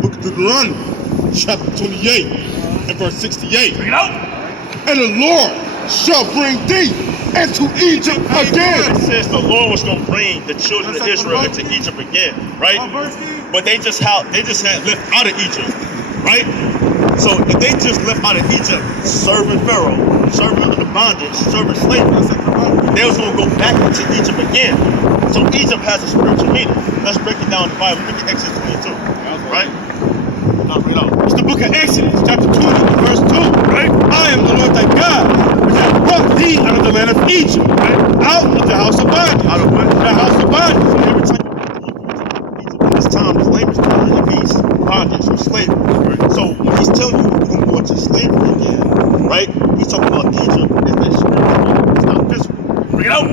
Book of Deuteronomy, chapter 28 and verse 68. Bring it out. And the Lord shall bring thee into Egypt again. It says the Lord was going to bring the children of Israel into Egypt again, right? But they just had left out of Egypt, right? So if they just left out of Egypt, serving Pharaoh, serving under bondage, serving slavery, they was going to go back into Egypt again. So Egypt has a spiritual meaning. Let's break it down in the Bible. Look at Exodus 22, right? It's the book of Exodus, chapter 20, verse 2, right? I am the Lord thy God, which hath brought thee out of the land of Egypt, right? Out of the house of bondage. Out of what? The house of bondage. So every time you go to Egypt in this time, the language it means bondage or slavery. Right? So when he's telling you we're going to go into slavery again, right? He's talking about Egypt as that spiritual, it's not physical. Bring it out.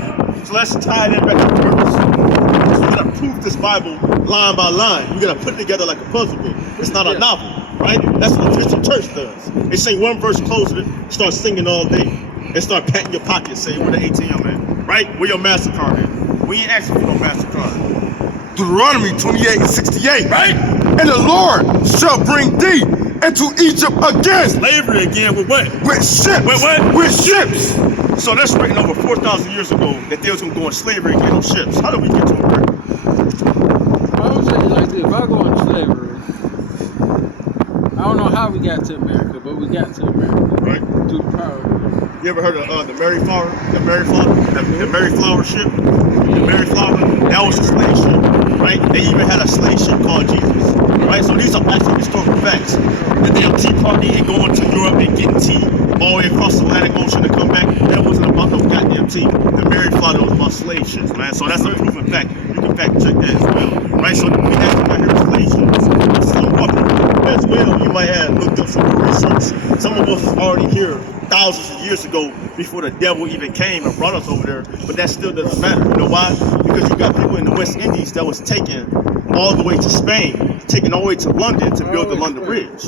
So let's tie it in back to the purpose. So we gotta prove this Bible line by line. We gotta put it together like a puzzle book. It's not a novel, right? That's what the Christian church does. They sing one verse, close it, start singing all day, and start patting your pockets, saying where the ATM at, right? Where your MasterCard at? We ain't asking for no MasterCard. Deuteronomy 28 and 68, right? And the Lord shall bring thee into Egypt again. Slavery again with what? With ships. With what? With ships. So that's written over 4,000 years ago that they was going to go in slavery again on ships. How did we get to America? I would say like this, if I go into slavery, I don't know how we got to America, but we got to America. Right. Through the power of God. You ever heard of the Mayflower ship? The Mayflower, that was a slave ship, right? They even had a slave ship called Jesus, right? So these are actually historical facts. The damn tea party and going to Europe and getting tea all the way across the Atlantic Ocean to come back, that wasn't about no goddamn tea. The Mayflower was about slave ships, man. So that's a proven fact. You can fact check that as well, right? So we actually got here slave ships. Some of us as well, you might have looked up some research. Some of us was already here thousands of years ago before the devil even came and brought us over there, but that still doesn't matter. You know why? Because you got people in the West Indies that was taken all the way to Spain, taken all the way to London to build the London Bridge.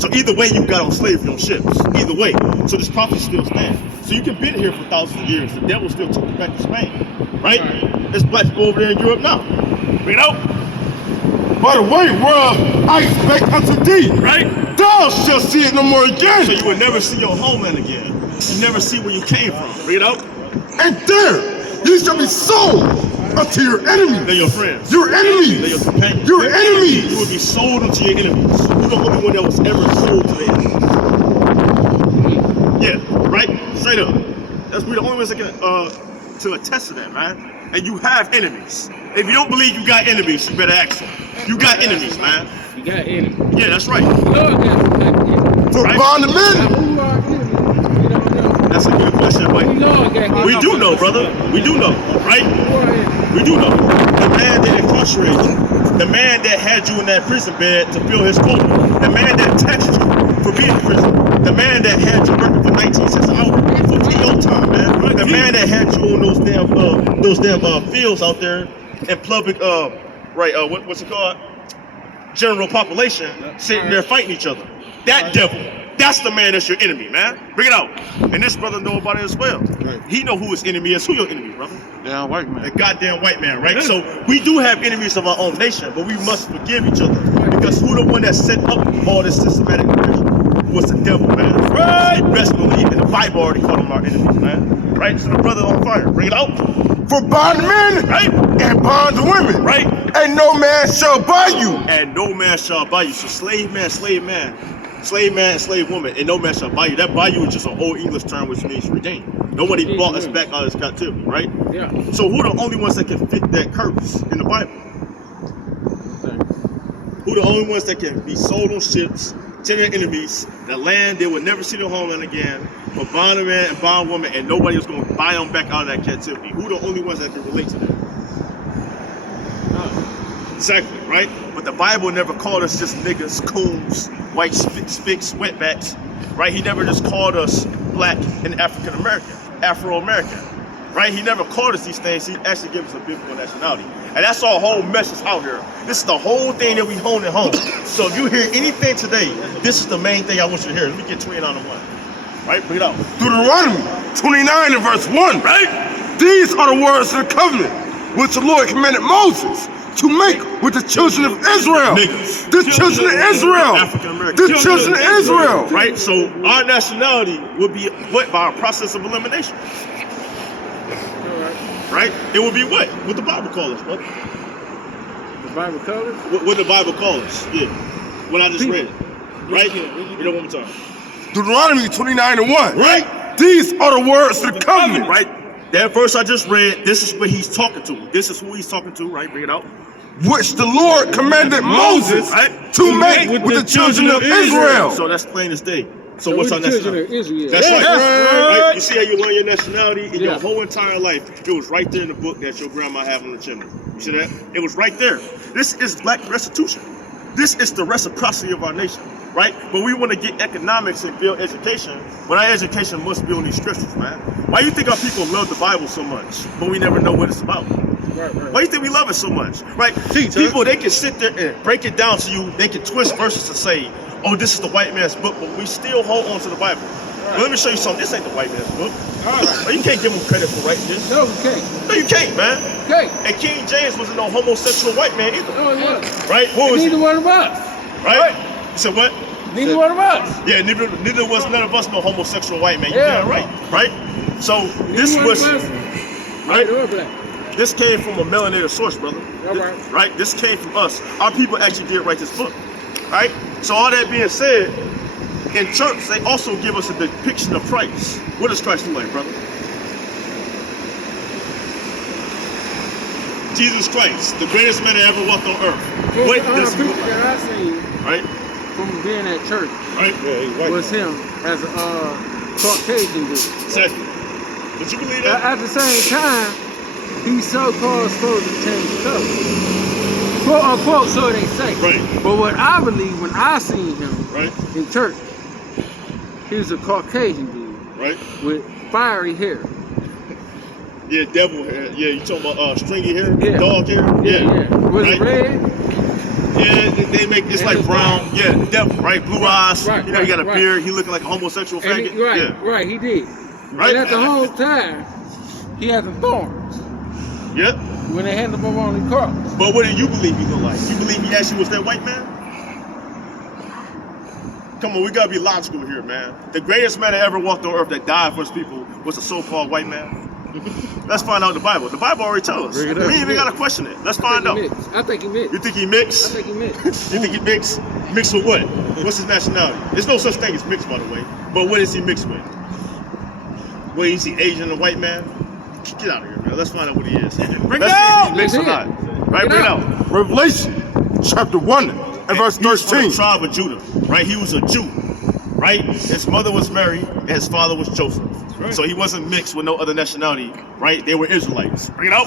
So either way, you got on slavery on ships. Either way. So this prophecy still stands. So you can be here for thousands of years. The devil still took you back to Spain. Right? There's black people over there in Europe now. Bring it out. By the way, whereof I expect unto thee, right? Thou shalt see it no more again. So you will never see your homeland again. You never see where you came from. Bring it out. And there you shall be sold unto your enemies. They're your friends. Your enemies. They're your companions. Your enemies. You will be sold unto your enemies. You're the only one that was ever sold to their enemies. Yeah, right? Straight up. That's we're the only ones that can to attest to that, man. And you have enemies. If you don't believe you got enemies, you better ask them. You got enemies, man. You got enemies. Yeah, that's right. Lord got enemies. For right? bond men. Who are enemies? We don't know. That's a good question, but we do know, brother. We do know, right? We do know. The man that incarcerated you, the man that had you in that prison bed to fill his quota, the man that taxed you for being in prison, the man that had you working for 19 cents an hour for your time, man. The man that had you on those damn fields out there in public, what's it called? General population sitting there fighting each other. That devil. That's the man that's your enemy, man. Bring it out. And this brother know about it as well. Right. He know who his enemy is. Who your enemy, brother? Damn white man. The goddamn white man, right? So we do have enemies of our own nation, but we must forgive each other. Because who the one that set up all this systematic division? Was the devil, man. Right? Best believe. And the Bible already called them our enemies, man. Right? So the brother on fire. Bring it out. For bondmen, right? And bondwomen, right? And no man shall buy you. And no man shall buy you. So slave man, slave man, slave man, slave woman, and no man shall buy you. That buy you is just an old English term which means redeem. Nobody bought us back out of this captivity, right? Yeah. So who are the only ones that can fit that curse in the Bible? Who are the only ones that can be sold on ships to their enemies, the land they would never see their homeland again, for bondman and bondwoman, and nobody was going to buy them back out of that captivity? Who are the only ones that can relate to that? Exactly, right? But the Bible never called us just niggas, coons, white spicks, wetbacks, right? He never just called us black and African American, Afro-American, right? He never called us these things. He actually gave us a biblical nationality. And that's our whole message out here. This is the whole thing that we hone at home. So if you hear anything today, this is the main thing I want you to hear. Let me get 29 on 1. Right? Bring it out. Deuteronomy 29 and verse 1. Right? These are the words of the covenant which the Lord commanded Moses to make with the children of Israel. Niggas. The children of Israel. African American. The children of Israel. Right? So our nationality would be what? By a process of elimination. Right? It would be what? What the Bible call us, brother? The Bible colors? What the Bible call us? Yeah. What I just read. Right? Read it one more time. Deuteronomy 29:1. Right? These are the words of the covenant. Right? That verse I just read, this is what he's talking to. This is who he's talking to, right? Bring it out. Which the Lord commanded Moses right? to make with the children of Israel. So that's plain as day. So what's our the children nationality? of Israel. That's right. right. Right? You see how you learn your nationality in Yeah. your whole entire life. It was right there in the book that your grandma had on the chimney. You see that? It was right there. This is black restitution. This is the reciprocity of our nation, right? But we want to get economics and build education, but our education must be on these scriptures, man. Why do you think our people love the Bible so much, but we never know what it's about? Right. Why do you think we love it so much, right? People, they can sit there and break it down to you. They can twist verses and say, oh, this is the white man's book, but we still hold on to the Bible. Well, let me show you something. This ain't the white man's book. Well, you can't give them credit for writing this. No, we can't. No, you can't, man. Okay. And King James wasn't no homosexual white man either, No, it wasn't. right? What was Neither he? one of us. Right? You said what? Neither one of us. Yeah, neither was none of us no homosexual white man. You Yeah. got it right? So this Neither one was of us. right. White or black. This came from a melanated source, brother. All right. Right? This came from us. Our people actually did write this book. Right? So all that being said, in church they also give us a depiction of Christ. What does Christ look like, brother? Jesus Christ, the greatest man that ever walked on earth. What does he look picture like? that I seen Right? from being at church Right? Yeah, he's white. was him as a Caucasian dude. Exactly. Did you believe that? At the same time, he's so-called supposed to change color. Quote unquote, so they say. Right. But what I believe when I seen him Right? in church, he was a Caucasian dude Right? with fiery hair. Yeah, devil hair. Yeah, you talking about stringy hair? Yeah. Dog hair? Yeah. Was it Right? red? Yeah, they make it's And like it's brown. brown. Yeah, devil, right? Blue eyes. right, You know, he got a right. beard. He looking like a homosexual And faggot. he, right, Yeah. right, he did. Right? And at the whole time, he had some thorns Yep. when they handed him on the cross. But what do you believe he looked like? You believe he actually was that white man? Come on, we gotta be logical here, man. The greatest man that ever walked on earth that died for his people was a so-called white man. Let's find out the Bible. The Bible already tells us. We Bring it up. ain't even gotta question it. Let's find out. I think he mixed. You think he I mixed? think he mixed. You think he mixed? Mixed with what? What's his nationality? There's no such thing as mixed, by the way. But what is he mixed with? What is he, Asian or white man? Get out of here, man. Let's find out what he is. Bring Let's it see if out. he's mixed or Bring it not. out. Right, bring it out. Revelation chapter 1 and verse He was from 13. the tribe of Judah, right? He was a Jew, right? His mother was Mary and his father was Joseph. Right. So he wasn't mixed with no other nationality, right? They were Israelites. Bring it out,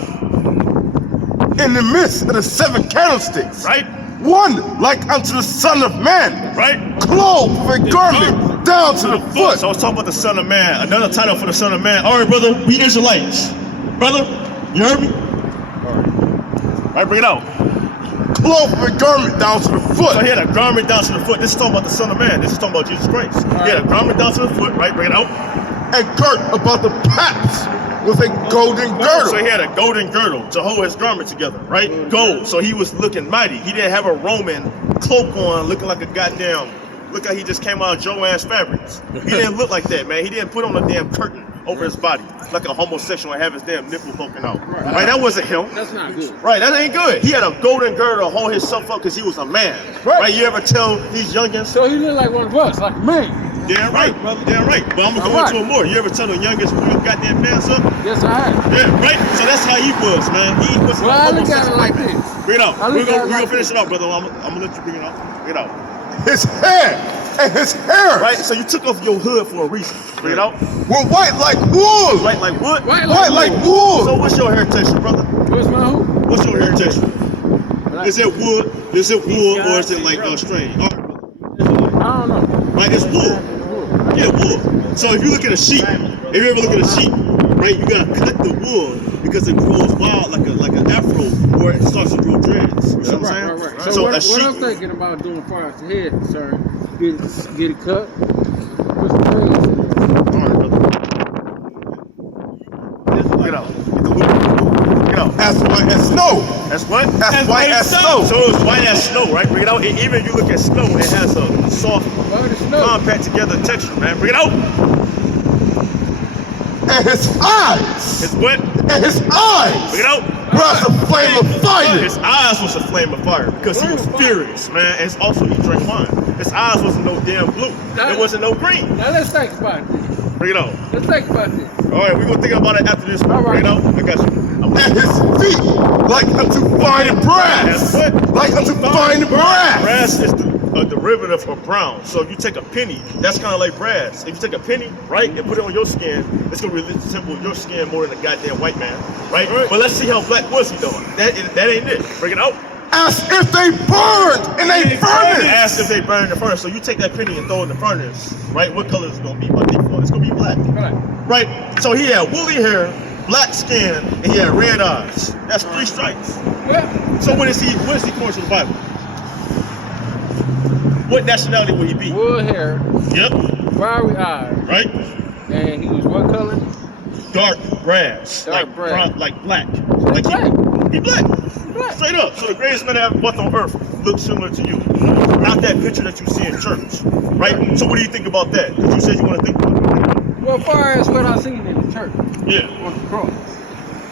In the midst of the 7 candlesticks, right? one like unto the Son of Man, Right? clothed with a garment down to the foot. So I was talking about the Son of Man. Another title for the Son of Man. All right, brother, we Israelites. Brother, you heard me? All right, bring it out. Clothed with a garment down to the So foot. he had a garment down to the foot. This is talking about the Son of Man. This is talking about Jesus Christ. He had a garment down to the foot, right? Bring it out. And girt about the paps with a golden girdle. So he had a golden girdle to hold his garment together, right? Gold. So he was looking mighty. He didn't have a Roman cloak on, looking like a goddamn, look like he just came out of Joann's Fabrics. He didn't look like that, man. He didn't put on a damn curtain over his body, like a homosexual and have his damn nipple poking out. Right? That wasn't him. That's not good. Right, that ain't good. He had a golden girdle to hold himself up because he was a man. Right? You ever tell these youngins? So he looked like one of us, like a man. Damn right, brother. Damn right. But I'm gonna go into it more. You ever tell the youngest put your goddamn pants up? Yes, I have. Yeah, right. So that's how he was, man. He was Well, I look at it like this. Bring it out. I We're look at it gonna like finish this. it out, brother. I'm gonna let you bring it out. Bring it out. His hair and his hair Right. So you took off your hood for a reason. Bring it out. were white like wool. White like what? White White like So wool. what's your hair texture, brother? Where's my who? What's your hair texture? Is it wood? Is it wool or is it like string? Oh, I don't know. right, it's wool. Yeah, wool. So if you look at a sheep, if you ever look at a sheep, right, you gotta cut the wool because it grows wild like an afro, or it starts to grow dreads. You know what I'm saying? Right. So So a what sheep. I'm thinking about doing far as the head, sir, get it cut, put some braids in it. All right, brother. Get out. Get the loop. Get out. As white white as snow. That's what? As white as snow. So it's white as snow, right? Bring it out. And even if you look at snow, it has a soft, compact together texture, man. Bring it out. And his eyes. It's what? And his eyes. Bring it out. Was a flame of fire. His eyes was a flame of fire because he was furious, man. And also he drank wine. His eyes wasn't no damn blue. It wasn't no green. Now let's think about this. Bring it on. Let's think about this. All right, we're gonna think about it after this. All right. Bring it on. I got you. And his feet like unto fine brass. That's what? Like unto fine brass. Brass is a derivative of brown. So if you take a penny, that's kind of like brass. If you take a penny, right, and put it on your skin, it's gonna resemble your skin more than a goddamn white man, right? But let's see how black was he doing. That ain't it. Bring it out. As if they burned in a furnace. As if they burned in the furnace. So you take that penny and throw it in the furnace, right? What color is it gonna be by default? It's gonna be black, right? So he had woolly hair, black skin, and he had red eyes. That's 3 strikes. Yeah. So when is he according to the Bible? What nationality will he be? Wool hair, Yep. fiery eyes, Right? and he was what color? Dark brass. Dark brass. Brown, like black. He's black. He black. Black. Straight up. So the greatest man that ever walked on earth looks similar to you. Not that picture that you see in church. Right? So what do you think about that? Because you said you want to think about it. Well, far as what I seen in the church Yeah. on the cross,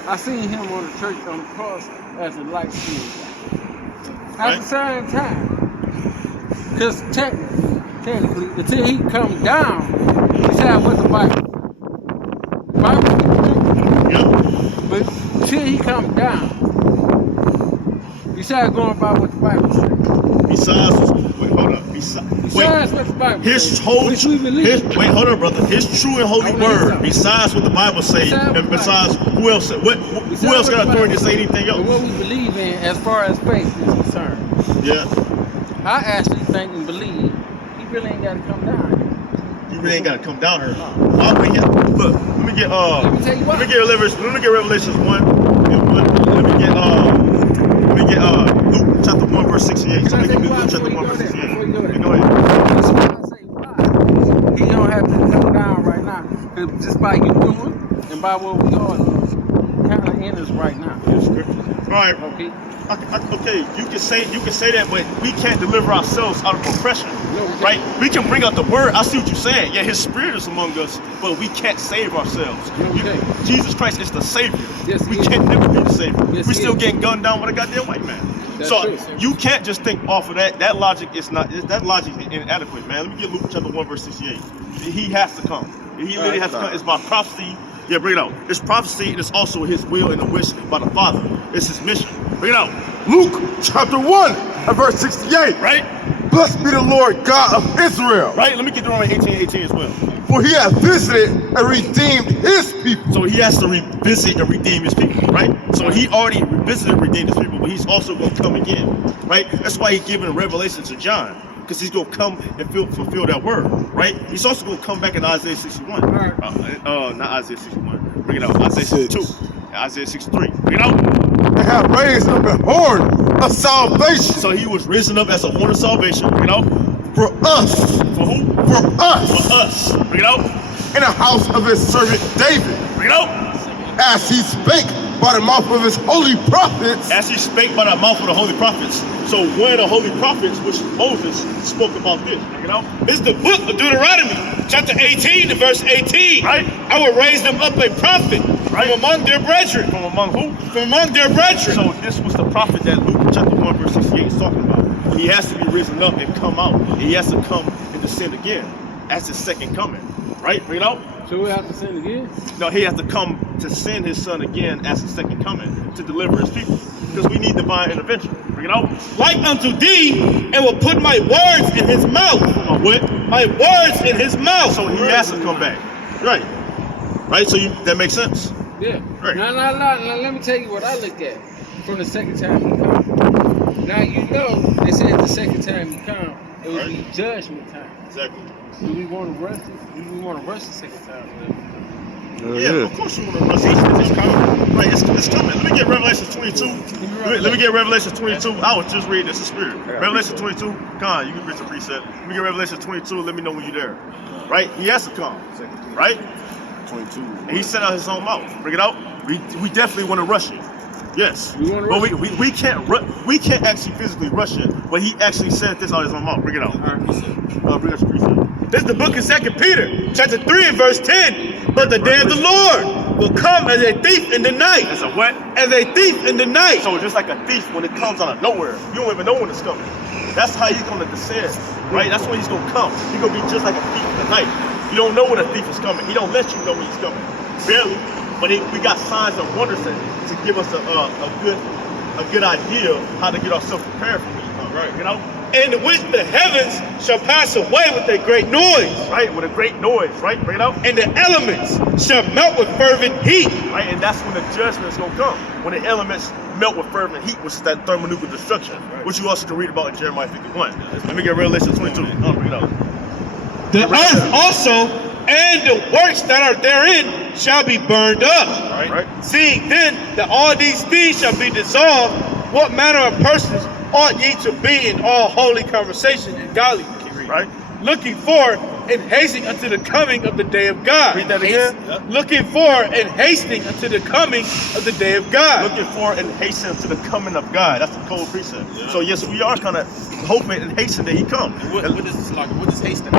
I seen him on the church on the cross as a light skinned guy. At Right. the same time, because technically, until he come down, he said what the Bible. Yep. But until he come down, he started going by what the Bible says. Besides, wait, hold up. Besides what the Bible His says, whole, which we believe. wait, hold on, brother. His true and holy I believe word, so. besides what the Bible says, and besides who else? Who else got authority to say anything And what else? we believe in as far as faith is concerned. Yeah. I actually think and believe he really ain't got to come down here. You really ain't gotta come down here. I'll bring it. Look, let me get Let me tell you what. let me get Revelations 1 and 1. Let me get Luke chapter 1 verse 68. Can I Somebody tell give me you why Luke chapter before 1 you verse go there? 68. Before you go there. Yeah, go ahead. That's why I say why. He don't have to come down right now. Because just by you doing and by what we are doing, kind of in us right now. All right. Okay? Okay, you can say that, but we can't deliver ourselves out of oppression, No, we can't. right? We can bring out the word. I see what you're saying. Yeah, His Spirit is among us, but we can't save ourselves. No, we can't. Jesus Christ is the Savior. Yes, we he is. can't never be the Savior. Yes, we he still is. getting gunned down with a goddamn white man. That's so true. you can't just think off of that. That logic is not. That logic is inadequate, man. Let me get Luke chapter 1 verse 68. He has to come. He literally has to come. It's by prophecy. Yeah, bring it out. It's prophecy, and it's also His will and the wish by the Father. It's His mission. Bring it out. Luke chapter 1 and verse 68. Right? Blessed be the Lord God of Israel, Right? Let me get the Romans 18:18 as well. for he hath visited and redeemed his people. So He has to revisit and redeem His people, right? So He already revisited and redeemed His people, but He's also going to come again, right? That's why He's giving a revelation to John, because He's going to come and fulfill that word, right? He's also going to come back in Isaiah 61. Not Isaiah 61. Bring it out. Isaiah 62. Isaiah 63. Bring it out. And have raised up a horn of salvation So He was risen up as a horn of salvation. Bring it out. for us, For who? for us, For us. Bring it out. in the house of his servant David, Bring it out. as he spake by the mouth of his holy prophets, As He spake by the mouth of the holy prophets. So one of the holy prophets, which is Moses, spoke about this. Bring it out. It's the book of Deuteronomy, chapter 18 to verse 18. Right. I will raise them up a prophet Right. from among their brethren. From among who? From among their brethren. So this was the prophet that Luke chapter 1 verse 68 is talking about. He has to be risen up and come out. He has to come and descend again. That's His second coming. Right? Bring it out. So we have to sin again? No, He has to come to send His Son again as His second coming to deliver His people. Because we need divine intervention. Bring it out. Like unto thee, and will put my words in his mouth. What? My words in his mouth. So He has to come back. Right. Right? So that makes sense. Yeah. Right. Now, let me tell you what I look at from the second time he come. Now, you know, they said the second time he come, it would be judgment time. Exactly. Do we want to rush it? Do we want to rush the second time? Yeah, of course you want to rush it. It's coming. Right, it's coming. Let me get Revelation 22. Let me get Revelation 22. I was just reading this in spirit. Revelation 22. Con, you can read the preset. Let me get Revelation 22. Let me know when you're there. Right? He has to come. Right? 22. And He sent out His own mouth. Bring it out. We definitely want to rush it. Yes. We wanna But rush we can't actually physically rush it. But he actually said this out of his own mouth. Bring it out. Bring us a precept. This is the book of 2 Peter, chapter 3 and verse 10. But the day of the Lord will come as a thief in the night. As a what? As a thief in the night. So just like a thief when it comes out of nowhere, you don't even know when it's coming. That's how he's gonna descend, right? That's when he's gonna come. He's gonna be just like a thief in the night. You don't know when a thief is coming. He don't let you know when he's coming. Barely. But we got signs and wonders to give us a good idea of how to get ourselves prepared for when he comes, right? You know? In which the heavens shall pass away with a great noise. Right? With a great noise, right? Bring it out. And the elements shall melt with fervent heat. Right? And that's when the judgment is gonna come. When the elements melt with fervent heat, which is that thermonuclear destruction, which you also can read about in Jeremiah 51. Let me get Revelation 22. Bring it out. The earth also and the works that are therein shall be burned up. Right? Seeing then that all these things shall be dissolved, what manner of persons ought ye to be in all holy conversation and godliness? Right? Looking for and hasting unto the coming of the day of God. Read that again. Looking for and hasting unto the coming of the day of God. Looking for and hastening to the coming of God. That's the cold precept. Yeah. So yes, we are kind of hoping and hastening that He comes. What is hasting?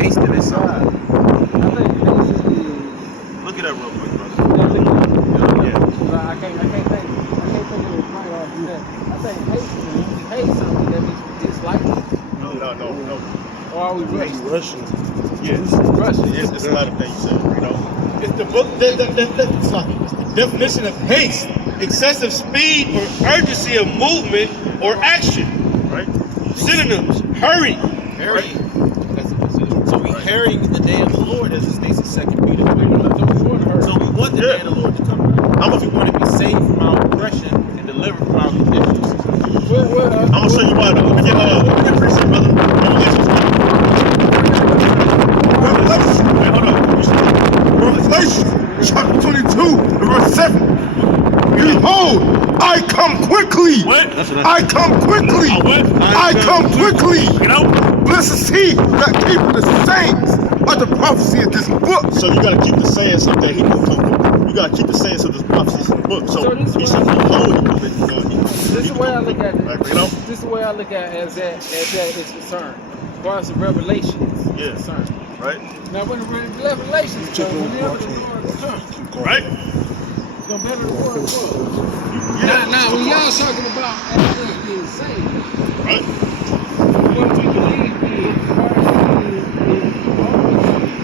Hasting is God. Look at that real quick, brother. Yeah. I can't think of it right off of that. I think hasting, when we hate something, that means we dislike it. No. Or are we rushing? Yes. Rushing. It's a lot of things you said, you know. It's the book. It's the definition of haste: excessive speed or urgency of movement or action. Right? Synonyms: hurry. Hurry. So we hurry the day of the Lord, as it states in 2 Peter. So we want the day of the Lord to come. How much we want to be saved from our oppression and delivered from our conditions. I'm gonna show you why. Let me get precept, brother. Revelation chapter 22, verse 7. Behold, I come quickly. What? I come quickly. I come quickly. You know? Blessed is he that keepeth the sayings of the prophecy of this book. So you gotta keep the sayings of that He will come. You gotta keep the sayings of this prophecy in the book. So He said, "Behold, this is the way I look at it. Like, you know? This is the way I look at it as that is concerned. As far as the Revelation is concerned. Right? Now when the Revelations come, whenever the Lord comes, Right? it's gonna better the word was. Now when y'all talking about us being saved, Right? what we believe is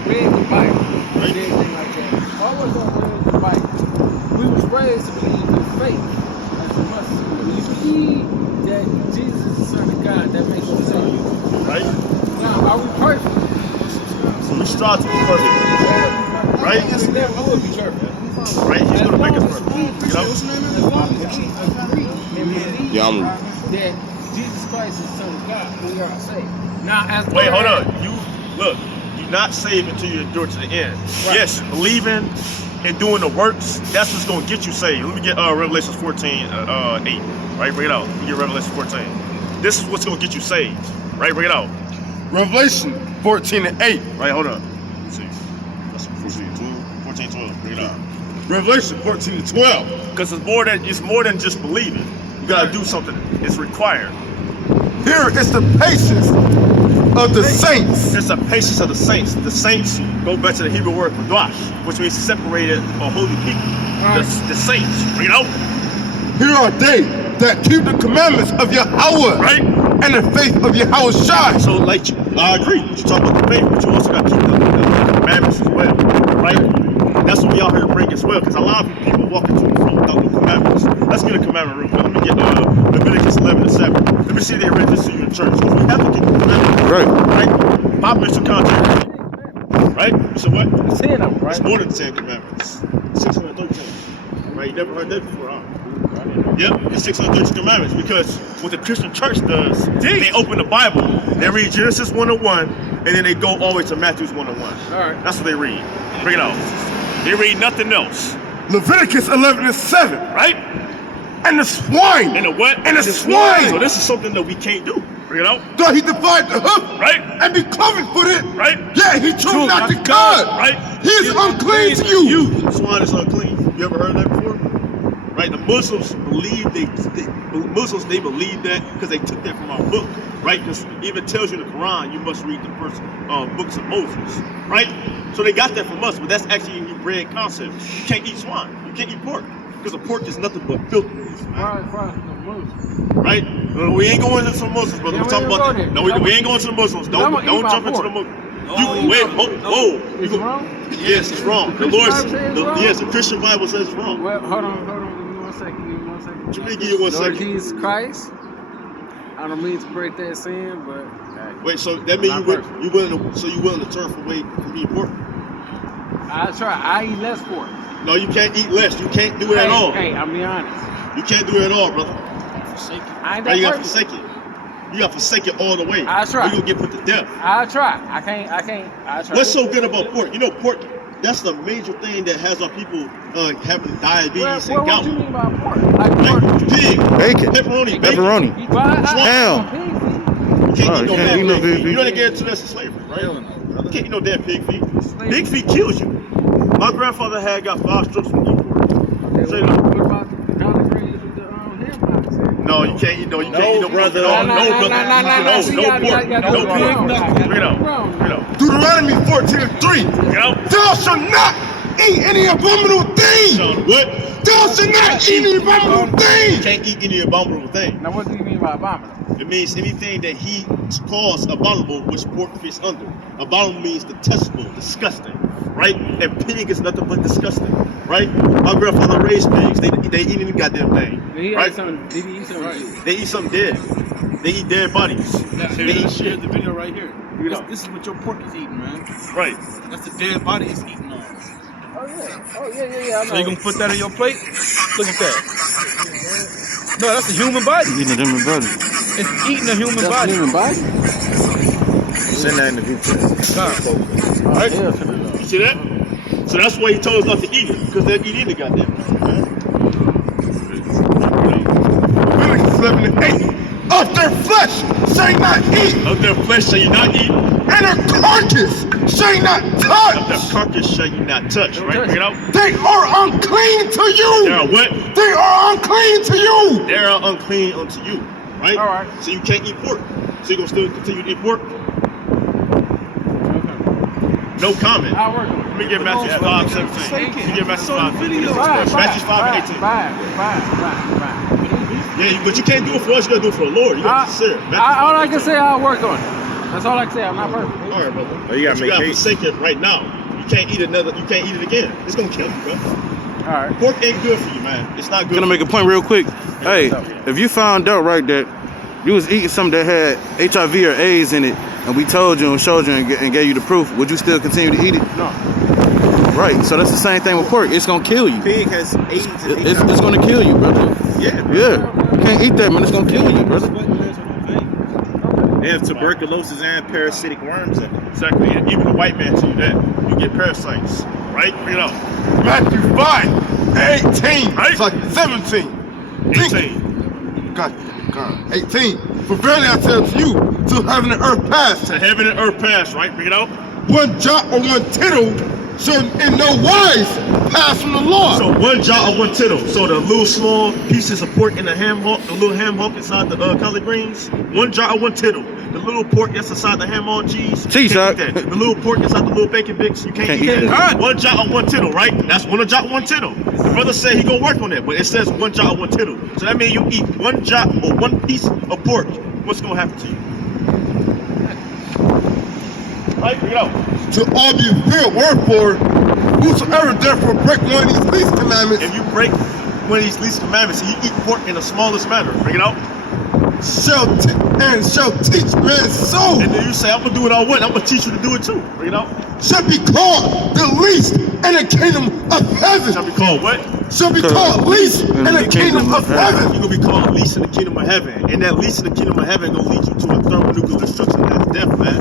read the Bible, everything like that. Always gonna read the Bible. We was raised to believe in faith as a must. When you believe that Jesus is the Son of God, that makes you saved. Right? Now, are we perfect? So we strive to be perfect. Right? I would be perfect. Right? He's gonna make us perfect. You know? As long as we agree and believe Yeah, that Jesus Christ is the Son of God, we are saved. Now, as Wait, far hold as- on. You're not saved until you endure to the end. Right. Yes, believing and doing the works, that's what's gonna get you saved. Let me get Revelation 14, 8. Right, bring it out. Let me get Revelation 14. This is what's gonna get you saved. Right, bring it out. Revelation 14 and 8. Right, hold on. Let's see. That's 14, 12. Bring it out. Revelation 14 and 12. Because it's more than just believing. You gotta do something. It's required. Here is the patience of the saints. It's the patience of the saints. The saints go back to the Hebrew word kadosh, which means separated or holy people. The saints, you know? Here are they that keep the commandments of Yahweh, Right? and the faith of Yahweh Shai. So, like, I agree. You talk about the faith, but you also got to keep the commandments as well, right? That's what we out here to bring as well, because a lot of people walk into the front without the commandments. Let's get a commandment real quick. Let me get Leviticus 11 and 7. Let me see if they read this to you in church, because we have to keep the commandments. Right? Pop into context. Right? So what? The 10 of them, right? It's more than 10 commandments. 613. Right? You never heard that before, huh? Yep, it's 613 commandments, because what the Christian church does, they open the Bible, they read Genesis 1:1, and then they go all the way to Matthew 1:1. All right. That's what they read. Bring it out. They read nothing else, Leviticus 11 and 7. right? And the swine. And the what? And the swine. So this is something that we can't do. Bring it out. Though he divide the hoof, Right? and be cloven-footed, Right? yeah, he chose not to God. Right? He is unclean to you. Swine is unclean. You ever heard that before? right? The Muslims believe they believe that because they took that from our book, right? Because it even tells you in the Quran you must read the first books of Moses, right? So they got that from us, but that's actually a Hebraic concept. You can't eat swine, you can't eat pork, because the pork is nothing but filthiness, right? No, we ain't going into the Muslims, brother. Yeah, We're talking about that. No, we ain't going to the Muslims. Don't jump into the Muslims. Whoa. Is it wrong? Yes, it's wrong. The Lord, wrong? yes, the Christian Bible says it's wrong. Well, hold on. Give me 1 second. Let me give you 1 Lord second. Jesus Christ. I don't mean to break that sin, but Wait, so that means you willing to turn away from eating pork? I try. I eat less pork. No, you can't eat less. You can't do it at all. Hey, I'm being honest. You can't do it at all, brother. I ain't Right, you that gotta person. forsake it. You gotta forsake it all the way. I try. Or you gonna get put to death. I try. I can't. I try. What's so good about pork? You know, pork, that's the major thing that has our people having diabetes and What gout. you mean by pork? Like pork. Like pig, Bacon. pepperoni, Pepperoni. Ham. You can't eat no you can't damn eat no pig pig feet. feet. You know they get into this in slavery, right? Hell no, brother. You can't eat no damn pig feet. Slavery. Pig feet kills you. My grandfather got 5 strokes from eating pork. Straight up. What about the collard greens with the ham hocks? No, you can't eat no. You can't eat no brother. pork. No, No, brother. see, No y'all pork. got No this pork. wrong. Bring it out. Wrong. Bring it out. Deuteronomy 14:3. Get out. Thou shalt not eat any abominable thing. Son, what? Thou shalt not eat any abominable You thing. can't eat any abominable thing. Now, what do you mean by abominable? It means anything that he calls abominable, which pork fits under. Abominable means detestable, disgusting, right? And pig is nothing but disgusting, right? My grandfather raised pigs. They eat any goddamn thing, Did he right? eat something? Did he eat something? Right. They eat something dead. They eat dead bodies. They eat Here's shit. the video right here. You know. This is what your pork is eating, man. Right. That's the dead body it's eating on. Oh yeah. I So you know. gonna put that on your plate? Look at that. No, that's a human body. Eating a human body. It's eating a human That's body. human body. Send that in the group chat. Right? Yeah, to the You see that? So that's why he told us not to eat it, because they're eating the goddamn thing, man. Leviticus 11:8. Of their flesh shall not eat, Of their flesh shall you not eat, and their carcass shall not of their touch. carcass shall you not touch, right? Bring it out. They are unclean to They you. are what? They are unclean to you. They are unclean unto you, right? All right. So you can't eat pork. So you gonna still continue to eat pork? No comment. I work. Let me get Matthew 5:17. Let me get Matthew 5:17. Matthew 5:18. Fine. Yeah, but you can't do it for us. You gotta do it for the Lord. You gotta be sincere. All I can say, I'll work on it. That's all I can say. I'm not perfect. All right, brother. Oh, you gotta But make gotta haste. forsake it right now. You can't eat another. You can't eat it again. It's gonna kill you, bro. All right. Pork ain't good for you, man. It's not good. Can I make a point real quick? Hey, if you found out right that you was eating something that had HIV or AIDS in it, and we told you and showed you and gave you the proof, would you still continue to eat it? No. Right. So that's the same thing with pork. It's gonna kill you. Pig has AIDS and It's gonna kill you, brother. Yeah. Yeah. You can't eat that, man. It's gonna kill you, brother. They have tuberculosis and parasitic worms in it. Exactly. And even the white man tell you that. You get parasites, right? Bring it out. Matthew 5:18. Right. It's like 17. 18. God. 18. For verily I tell to you, till heaven and earth pass, To heaven and earth pass, right? Bring it out. one jot or one tittle shall in no wise pass from the law. So 1 jot or 1 tittle. So the little small pieces of pork in the ham hock, the little ham hock inside the collard greens. 1 jot or 1 tittle. The little pork that's inside the ham on cheese. Cheese, can't huh? eat that. The little pork inside the little bacon bits. You can't eat that. 1 jot or 1 tittle, right? That's 1 jot or 1 tittle. The brother said he gonna work on that, but it says 1 jot or 1 tittle. So that means you eat 1 jot or 1 piece of pork. What's gonna happen to you? Right? Bring it out. To all be filled, wherefore, whosoever therefore break one of these least commandments If you break one of these least commandments and you eat pork in the smallest manner, bring it out. shall teach man's soul, And then you say, I'm gonna do what I want. I'm gonna teach you to do it too. Bring it out. shall be called the least in the kingdom of heaven. Shall be called what? Shall be called least in the kingdom of heaven. You're gonna be called least in the kingdom of heaven. And that least in the kingdom of heaven gonna lead you to a thermonuclear destruction. That's death, man.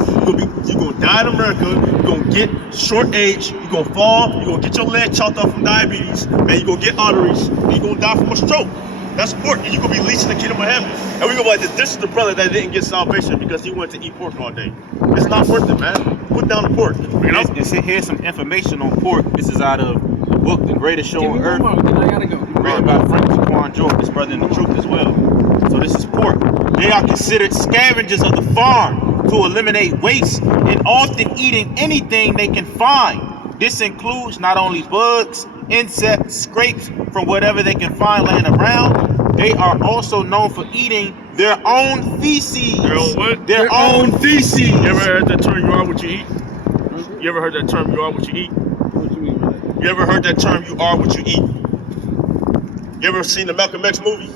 You're gonna die in America, you're gonna get short age, you're gonna fall, you're gonna get your leg chopped off from diabetes, man, you're gonna get arteries, and you're gonna die from a stroke. That's pork, and you're gonna be least in the kingdom of heaven. And we're gonna be like, this is the brother that didn't get salvation because he went to eat pork all day. It's not worth it, man. Put down the pork. Bring it out. Here's some information on pork. This is out of the book, The Greatest Show Give me on one Earth. more, then I gotta go. written by Francis Quan Jordan, this brother in the truth as well. So this is pork. They are considered scavengers of the farm to eliminate waste and often eating anything they can find. This includes not only bugs, insects, scrapes from whatever they can find laying around. They are also known for eating their own feces. Their own what? Their own feces. You ever heard that term, you are what you eat? You ever heard that term, you are what you eat? What you mean by that? You ever heard that term, you are what you eat? You ever seen the Malcolm X movie?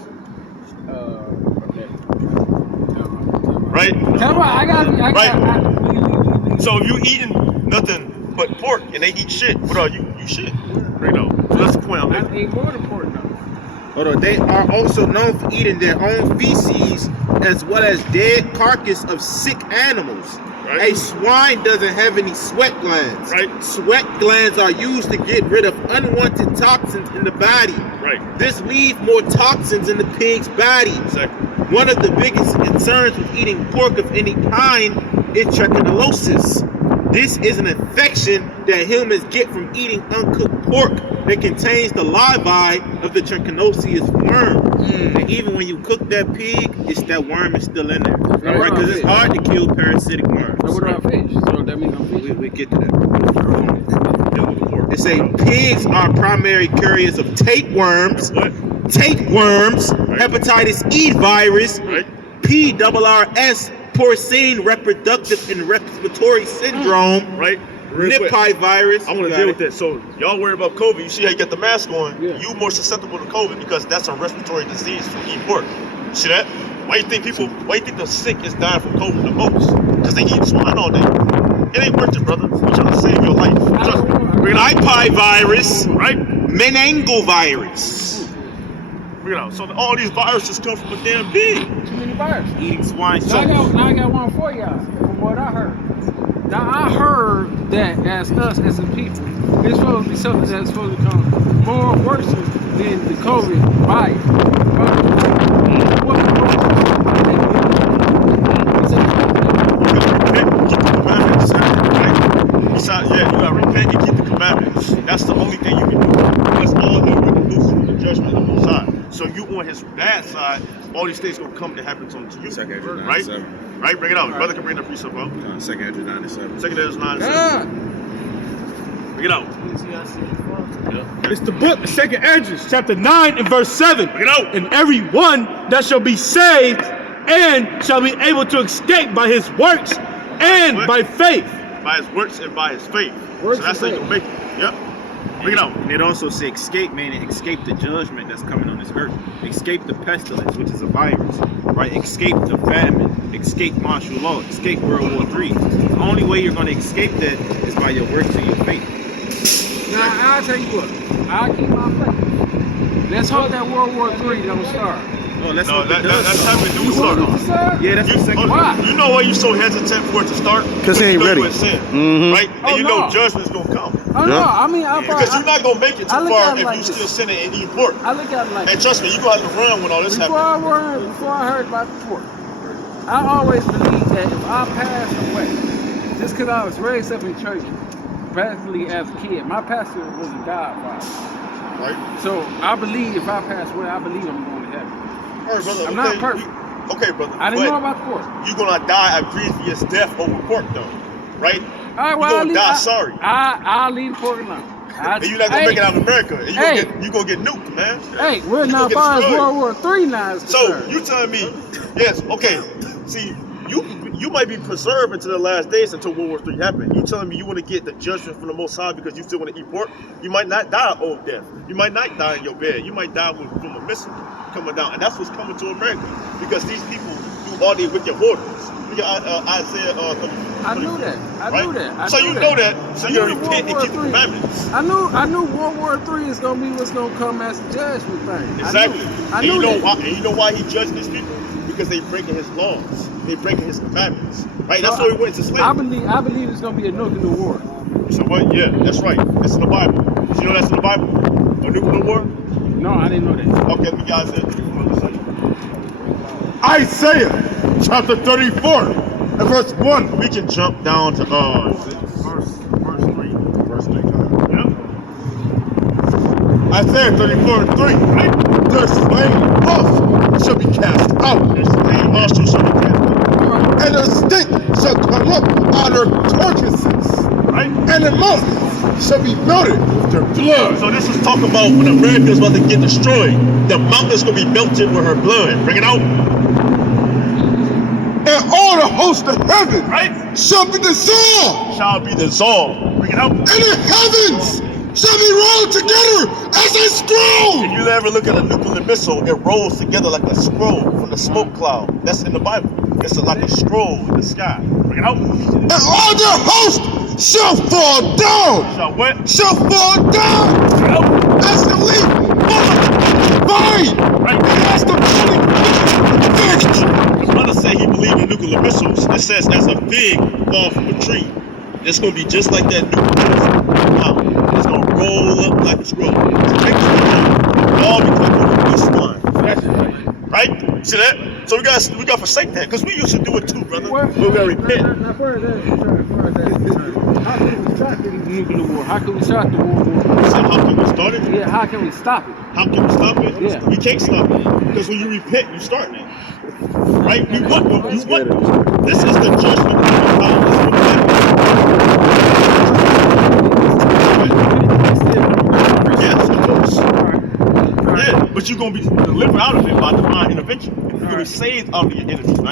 Right? Tell me, I got. So if you eating nothing but pork and they eat shit, what are you? You shit. Right now. So that's the point I'm I making. ain't more important though. Hold on. They are also known for eating their own feces as well as dead carcass of sick animals. Right. A swine doesn't have any sweat glands. Right. Sweat glands are used to get rid of unwanted toxins in the body. Right. This leaves more toxins in the pig's body. Exactly. One of the biggest concerns with eating pork of any kind is tricholosis. This is an infection that humans get from eating uncooked pork that contains the larvae of the Tricholosis worm. And even when you cook that pig, that worm is still in there. Right. Right? Because it's hard to kill parasitic worms. So what about fish? So that means I'm fish. We get to that. It say pigs are primary carriers of tapeworms, What? hepatitis E virus, Right. PRRS, porcine reproductive and respiratory syndrome, Right. Real quick. Nipah virus. I want to deal with that. So y'all worry about COVID. You see how you get the mask on? Yeah. You more susceptible to COVID because that's a respiratory disease from eating pork. See that? Why you think the sick is dying from COVID the most? Because they eat swine all day. It ain't worth it, brother. We're trying to save your life. Trust me. Nipah virus, Right? meningovirus. Bring it out. So all these viruses come from a damn pig. Too many viruses. Eating swine. Now I got one for y'all. From what I heard. Now I heard that as us as a people, it's supposed to be something that's supposed to come more worse than the COVID virus. Keep the commandments, right? Besides, yeah, you gotta repent and keep the commandments. That's the only thing you can do. That's all that we can do from the judgment of the Most High. So you on his bad side, all these things gonna come to happen to you. Second Ezra Right? 9:7. Right? Bring it out. Brother can bring the precept out. Second Ezra 9:7. Second Ezra 9 God. Bring it out. It's the book, 2 Ezra, chapter 9 and verse 7. Bring it out. And every one that shall be saved and shall be able to escape by his works and What? by faith. By his works and by his faith. Works So that's how and you can make it. Yep. Bring it out. And it also says escape, meaning escape the judgment that's coming on this earth. Escape the pestilence, which is a virus. Right? Escape the famine. Escape martial law. Escape World War III. The only way you're going to escape that is by your works and your faith. Now I'll tell you what. I'll keep my faith. Let's hope that World War III don't start. Oh, let's No, hope it does that's start. happening. You Do start. want it to start? Yeah, that's the second Why? You know why you're so hesitant for it to start? 'Cause he ain't You know ready. you in sin, Right? And Oh, you know no. judgment's gonna come. Oh no, I mean I Because you're not gonna make it I too look far at it if like you this. still sinning and eating pork. I look at it like And trust me, you're gonna have to run when all this before happens. before I heard about the pork, I always believed that if I passed away, just because I was raised up in church, practically as a kid, my pastor was a godfather. Right? So I believe if I pass away, I believe I'm going to heaven. All right, brother. I'm not perfect. Okay, brother. I didn't know but about the pork. you're gonna die a grievous death over pork, though. Right? All right, You're well, gonna die sorry. I'll leave the pork alone. And you're not gonna make it out of America. And you're gonna get nuked, man. Hey, we're You now gonna get far as destroyed. World War III now is So concerned. you telling me, yes, okay. See, you might be preserved until the last days until World War III happened. You telling me you want to get the judgment from the Most High because you still want to eat pork? You might not die of old death. You might not die in your bed. You might die from a missile coming down, and that's what's coming to America because these people do all these wicked orders. Look at Isaiah 34. I knew that. I Right? knew that. So you know that. So I you knew repent and World keep the War III. commandments. I knew World War III is gonna be what's gonna come as a judgment thing. Exactly. I And knew you know that. why? And you know why he judging these people? Because they breaking his laws. They breaking his commandments. Right? That's why he went into I slavery. believe it's gonna be a nuclear war. So what? Yeah, that's right. It's in the Bible. Did you know that's in the Bible? A nuclear war? No, I didn't know that. Okay, we got that. Isaiah chapter 34 and verse 1. We can jump down to Verse 3. Yep. Isaiah 34:3, right? The slain also shall be cast out. The slain also shall be cast out. And the stink shall come up out of carcasses. Right? And the mountains shall be melted with their blood. So this is talking about when America is about to get destroyed. The mountain's gonna be melted with her blood. Bring it out. And all the hosts of heaven Right? shall be dissolved. Shall be dissolved. Bring it out. And the heavens shall be rolled together as a scroll. If you ever look at a nuclear missile, it rolls together like a scroll from the smoke cloud. That's in the Bible. It's like a scroll in the sky. Bring it out. And all their hosts shall fall down. Shall what? Shall fall down Bring it out. as the leaf vine. Right? As the building fig. His brother said he believed in nuclear missiles. It says as a fig fall from a tree. It's gonna be just like that nuclear missile. Wow. It's gonna roll up like a scroll. All because of the beast line. Right? See that? So we got forsake that because we used to do it too, brother. We gotta repent. Now, first, how can we stop the nuclear war? How can we stop the World War? So how can we start it? Yeah, how can we stop it? How can we stop it? Yeah. We can't stop it because when you repent, you start it. Right? We want. This is the judgment of God. Yes, of course. Yeah, but you're gonna be delivered out of it by divine intervention. You're gonna be saved out of your enemies, right?